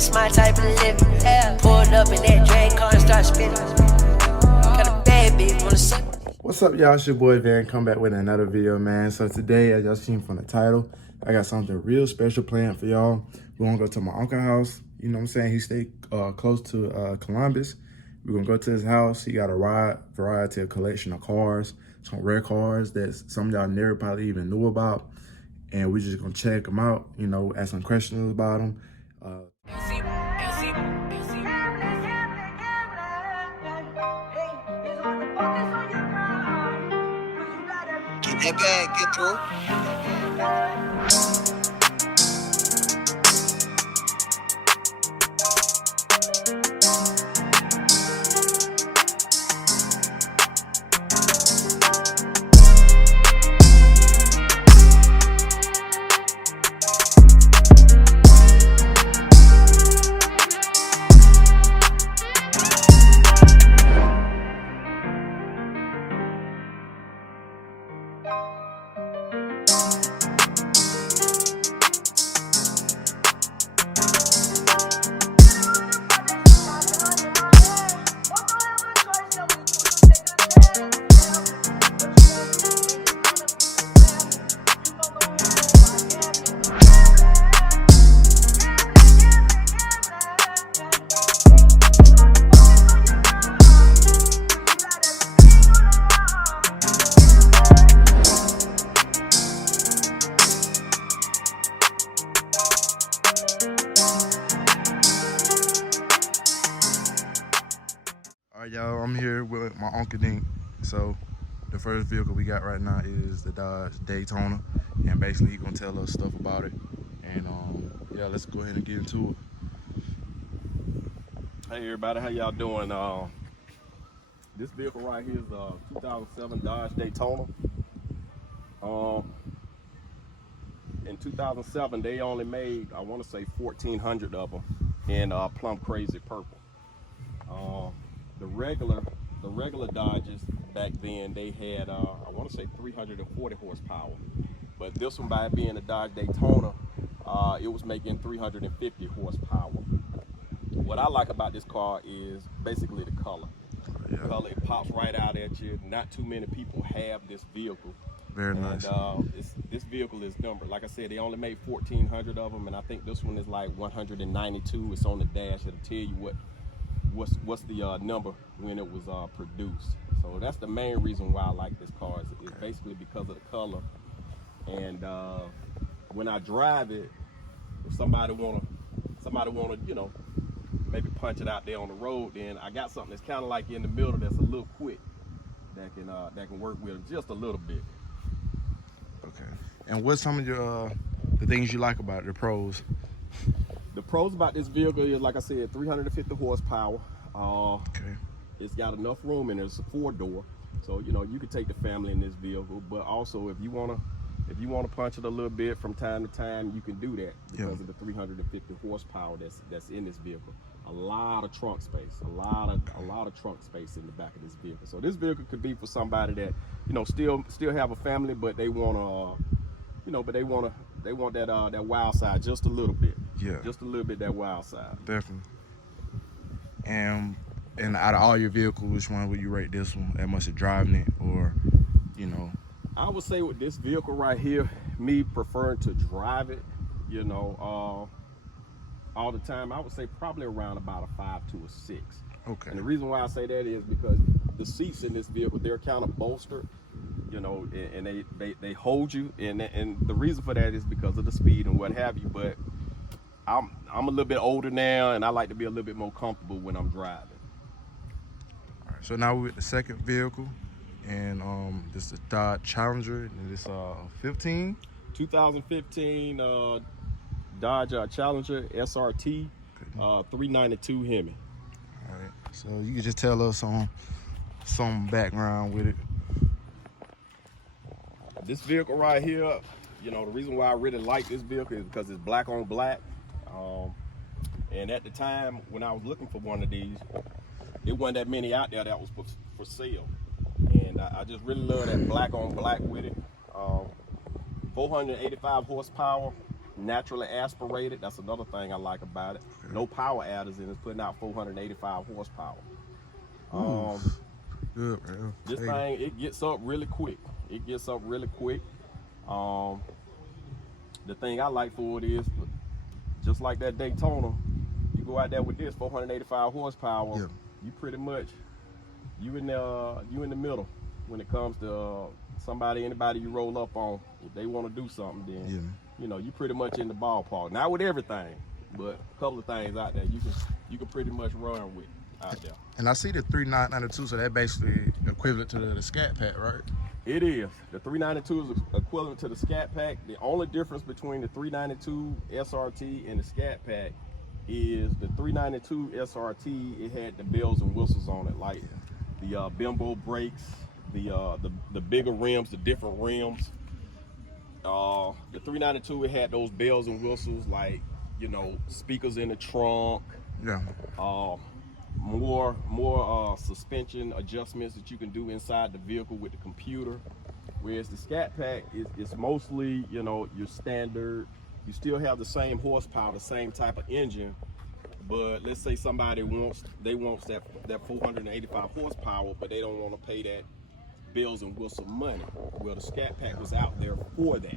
It's my type of living. Yeah. Pulled up in that drag car and start spinning. Got a bad bitch, wanna see. What's up, y'all? It's your boy Van. Come back with another video, man. So today, as y'all seen from the title, I got something real special planned for y'all. We're gonna go to my uncle's house. You know what I'm saying? He stayed close to Columbus. We're gonna go to his house. He got a variety of collection of cars, some rare cars that some of y'all never probably even knew about. And we're just gonna check them out, you know, ask some questions about them. Get that bag, get through. Alright, y'all, I'm here with my Uncle Dink. So the first vehicle we got right now is the Dodge Daytona, and basically he's gonna tell us stuff about it. And yeah, let's go ahead and get into it. Hey everybody, how y'all doing? This vehicle right here is a 2007 Dodge Daytona. In 2007, they only made, I want to say, 1,400 of them in plum crazy purple. The regular Dodges back then, they had I want to say 340 horsepower, but this one, by being a Dodge Daytona, it was making 350 horsepower. What I like about this car is basically the color. The color, it pops right out at you. Not too many people have this vehicle. Very nice. And this vehicle is numbered. Like I said, they only made 1,400 of them, and I think this one is like 192. It's on the dash. It'll tell you what's the number when it was produced. So that's the main reason why I like this car. Is basically because of the color. And when I drive it, if somebody wanna, you know, maybe punch it out there on the road, then I got something that's kind of like in the middle that's a little quick that can work with it just a little bit. Okay. And what's some of your the things you like about it, the pros? The pros about this vehicle is, like I said, 350 horsepower. Okay. It's got enough room in it. It's a 4-door, so you know you can take the family in this vehicle. But also, if you wanna punch it a little bit from time to time, you can do that because of the 350 horsepower that's in this vehicle. A lot of trunk space, a lot of trunk space in the back of this vehicle. So this vehicle could be for somebody that, you know, still have a family, but they wanna, you know, they want that wild side just a little bit. Yeah. Just a little bit that wild side. Definitely. And out of all your vehicles, which one would you rate this one? That much of driving it, or, you know? I would say with this vehicle right here, me preferring to drive it, you know, all the time, I would say probably around about a 5 to a 6. Okay. And the reason why I say that is because the seats in this vehicle, they're kind of bolstered, you know, and they hold you, and the reason for that is because of the speed and what have you. But I'm a little bit older now, and I like to be a little bit more comfortable when I'm driving. All right, so now we're at the second vehicle, and this is a Dodge Challenger, and it's 2015 Dodge Challenger SRT 392 Hemi. All right, so you can just tell us some background with it. This vehicle right here, you know, the reason why I really like this vehicle is because it's black on black. And at the time when I was looking for one of these, it wasn't that many out there that was for sale. And I just really love that black on black with it. 485 horsepower, naturally aspirated. That's another thing I like about it. Okay. No power adders in it. It's putting out 485 horsepower. Good, man. This thing, it gets up really quick. It gets up really quick. The thing I like for it is, just like that Daytona, you go out there with this 485 horsepower, yeah. you pretty much, you in the middle when it comes to anybody you roll up on. If they want to do something, then Yeah. you know, you pretty much in the ballpark. Not with everything, but a couple of things out there you can pretty much run with out there. And I see the 3992, so that basically equivalent to the Scat Pack, right? It is. The 392 is equivalent to the Scat Pack. The only difference between the 392 SRT and the Scat Pack is the 392 SRT, it had the bells and whistles on it, like the bimbo brakes, the bigger rims, the different rims. The 392, it had those bells and whistles, like, you know, speakers in the trunk. Yeah. More suspension adjustments that you can do inside the vehicle with the computer. Whereas the Scat Pack is mostly, you know, your standard. You still have the same horsepower, the same type of engine, but let's say somebody wants that 485 horsepower, but they don't want to pay that bells and whistle money. Well, the Scat Pack was out there for that.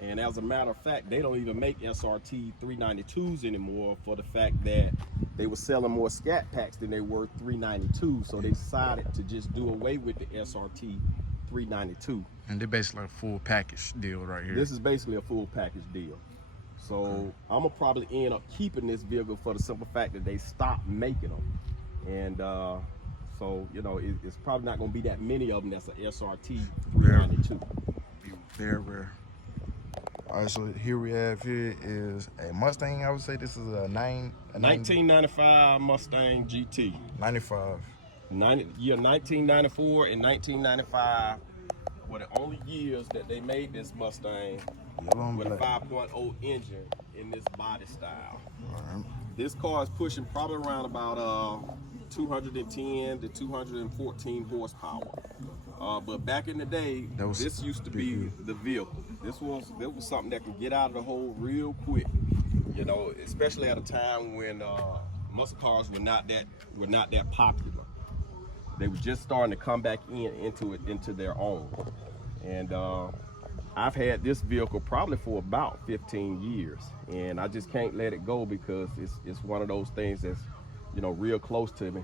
And as a matter of fact, they don't even make SRT 392s anymore, for the fact that they were selling more Scat Packs than they were 392. So they decided to just do away with the SRT 392. And they're basically a full package deal right here. This is basically a full package deal. So I'm gonna probably end up keeping this vehicle for the simple fact that they stopped making them. And so, you know, it's probably not gonna be that many of them that's an SRT 392. Very rare. All right, so here we have is a Mustang. I would say this is a 1995 Mustang GT. 95. 1994 and 1995 were the only years that they made this Mustang with a 5.0 engine in this body style. All right. This car is pushing probably around about 210 to 214 horsepower. But back in the day, this used to be the vehicle. This was something that could get out of the hole real quick. You know, especially at a time when muscle cars were not that popular. They were just starting to come back into their own. And I've had this vehicle probably for about 15 years, and I just can't let it go because it's one of those things that's, you know, real close to me.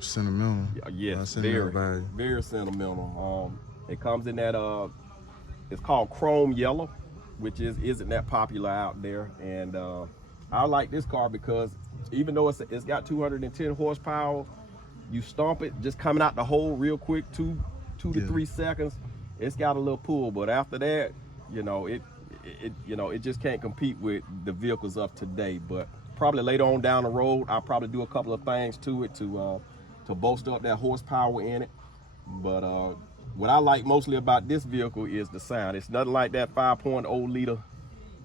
Sentimental. Yes, very sentimental. It comes in that it's called chrome yellow, which isn't that popular out there. And I like this car because even though it's got 210 horsepower, you stomp it just coming out the hole real quick, two to 3 seconds. It's got a little pull, but after that, you know, it just can't compete with the vehicles of today. But probably later on down the road, I'll probably do a couple of things to it to bolster up that horsepower in it. But what I like mostly about this vehicle is the sound. It's nothing like that 5.0 liter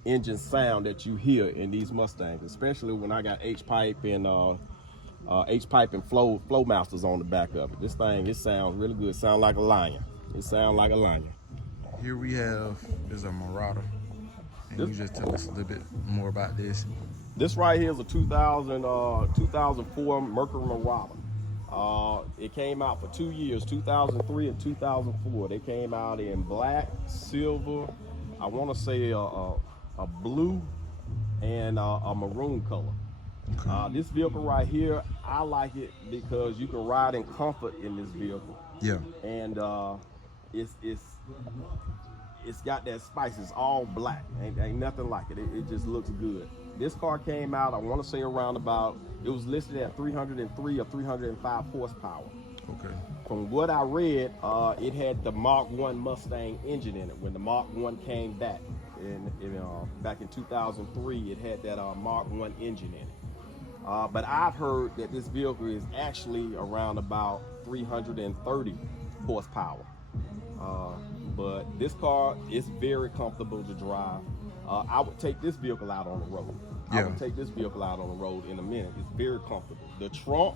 engine sound that you hear in these Mustangs, especially when I got H-pipe and flow masters on the back of it. This thing, it sounds really good. It sounds like a lion. It sounds like a lion. Here we have is a Marauder. And you just tell us a little bit more about this. This right here is a 2004 Mercury Marauder. It came out for 2 years, 2003 and 2004. They came out in black, silver, I want to say a blue, and a maroon color. Okay. This vehicle right here, I like it because you can ride in comfort in this vehicle. Yeah. And it's got that spice. It's all black. Ain't nothing like it. It just looks good. This car came out, I want to say around about, it was listed at 303 or 305 horsepower. Okay. From what I read, it had the Mark I Mustang engine in it. When the Mark I came back, back in 2003, it had that Mark I engine in it. But I've heard that this vehicle is actually around about 330 horsepower. But this car is very comfortable to drive. I would take this vehicle out on the road. Yeah. I would take this vehicle out on the road in a minute. It's very comfortable. The trunk,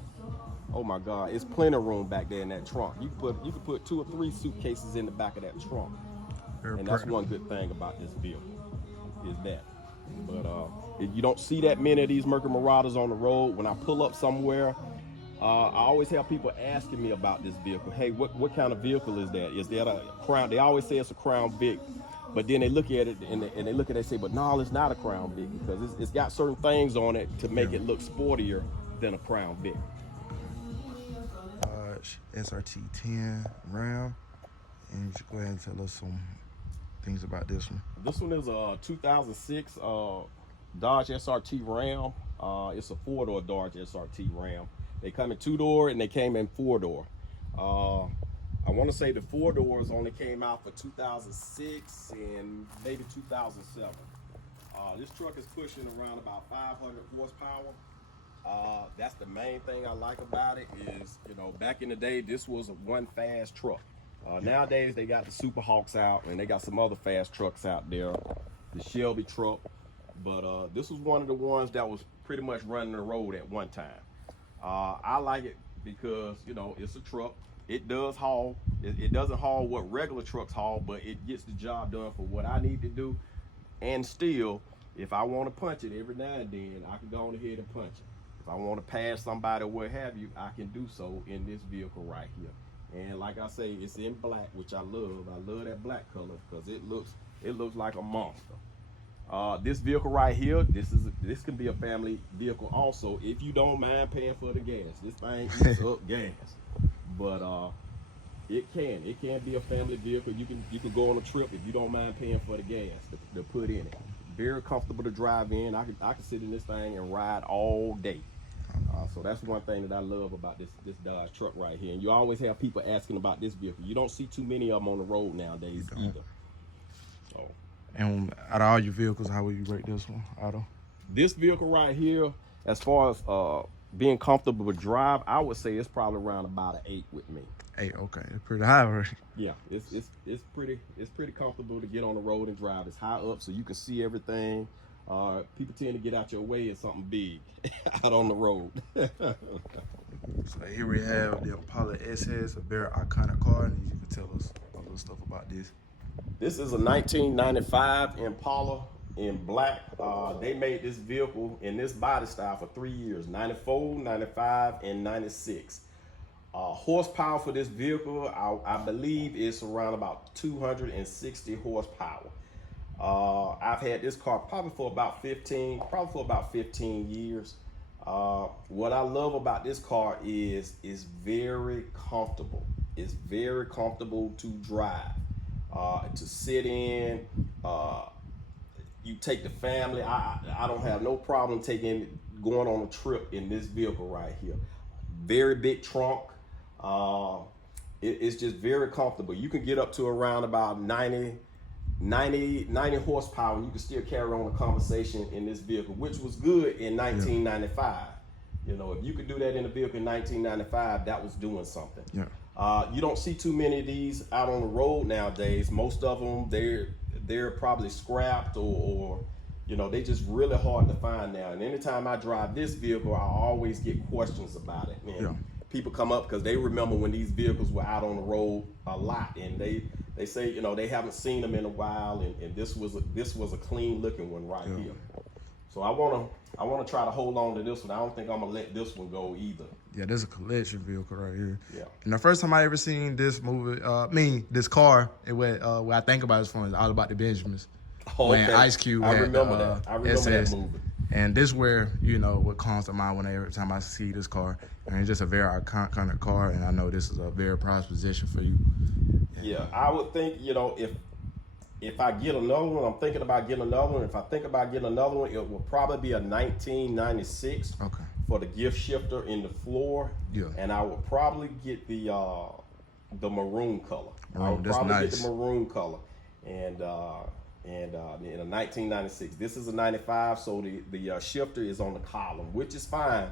oh my God, it's plenty of room back there in that trunk. You could put 2 or 3 suitcases in the back of that trunk. Very and that's one good thing about this vehicle. is that. But you don't see that many of these Mercury Marauders on the road. When I pull up somewhere, I always have people asking me about this vehicle. Hey, what kind of vehicle is that? Is that a Crown? They always say it's a Crown Vic, but then they look at it and they look at it and say, but no, it's not a Crown Vic, because it's got certain things on it to make it look sportier than a Crown Vic. SRT 10 Ram, and just go ahead and tell us some things about this one. This one is a 2006 Dodge SRT Ram. It's a 4-door Dodge SRT Ram. They come in 2-door and they came in 4-door. I want to say the 4 doors only came out for 2006 and maybe 2007. This truck is pushing around about 500 horsepower. That's the main thing I like about it is, you know, back in the day, this was a one fast truck. Nowadays, they got the Super Hawks out and they got some other fast trucks out there, the Shelby truck. But this was one of the ones that was pretty much running the road at one time. I like it because, you know, it's a truck. It does haul. It doesn't haul what regular trucks haul, but it gets the job done for what I need to do. And still, if I want to punch it every now and then, I can go on ahead and punch it. If I want to pass somebody or what have you, I can do so in this vehicle right here. And like I say, it's in black, which I love. I love that black color because it looks like a monster. This vehicle right here, this can be a family vehicle also if you don't mind paying for the gas. This thing eats up gas, but it can be a family vehicle. You can go on a trip if you don't mind paying for the gas to put in it. Very comfortable to drive in. I can sit in this thing and ride all day. So that's one thing that I love about this Dodge truck right here. And you always have people asking about this vehicle. You don't see too many of them on the road nowadays either. So. And out of all your vehicles, how would you rate this one, Otto? This vehicle right here, as far as being comfortable with drive, I would say it's probably around about an 8 with me. 8, okay, it's pretty high, right? Yeah, it's pretty comfortable to get on the road and drive. It's high up, so you can see everything. People tend to get out your way at something big out on the road. So here we have the Impala SS, a very iconic car, and you can tell us a little stuff about this. This is a 1995 Impala in black. They made this vehicle in this body style for 3 years, 94, 95, and 96. Horsepower for this vehicle, I believe it's around about 260 horsepower. I've had this car probably for about 15 years. What I love about this car is it's very comfortable. It's very comfortable to drive, to sit in. You take the family. I don't have no problem going on a trip in this vehicle right here. Very big trunk. It's just very comfortable. You can get up to around about 90 horsepower, and you can still carry on a conversation in this vehicle, which was good in 1995. You know, if you could do that in a vehicle in 1995, that was doing something. Yeah. You don't see too many of these out on the road nowadays. Most of them, they're probably scrapped or you know, they just really hard to find now. And anytime I drive this vehicle, I always get questions about it. Man, yeah. People come up because they remember when these vehicles were out on the road a lot, and they say, you know, they haven't seen them in a while, and this was a clean looking one right here. So I wanna try to hold on to this one. I don't think I'm gonna let this one go either. Yeah, there's a collection vehicle right here. Yeah. And the first time I ever seen this movie, this car, what I think about is from All About the Benjamins. Oh, okay. When Ice Cube I had remember that. I remember SS. that movie. And this where, you know, what comes to mind every time I see this car. And it's just a very iconic car, and I know this is a very prized position for you. Yeah, I would think, you know, if I get another one, I'm thinking about getting another one. If I think about getting another one, it will probably be a 1996 for the gift shifter in the floor. Yeah. And I would probably get the maroon color. I would probably get the maroon color. And in a 1996. This is a 95, so the shifter is on the column, which is fine,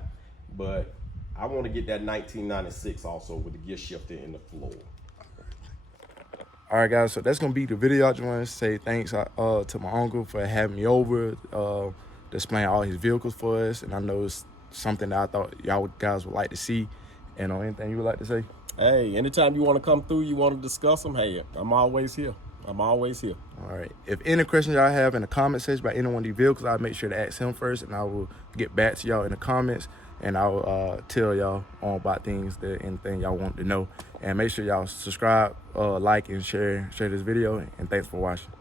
but I want to get that 1996 also with the gear shifter in the floor. All right, guys, so that's going to be the video. I just want to say thanks to my uncle for having me over, displaying all his vehicles for us, and I know it's something that I thought y'all guys would like to see. And anything you would like to say? Hey, anytime you want to come through, you want to discuss them, hey, I'm always here. I'm always here. All right. If any questions y'all have in the comment section about any one of these vehicles, I'll make sure to ask him first, and I will get back to y'all in the comments, and I will tell y'all all about anything y'all want to know. And make sure y'all subscribe, like, and share this video. And thanks for watching.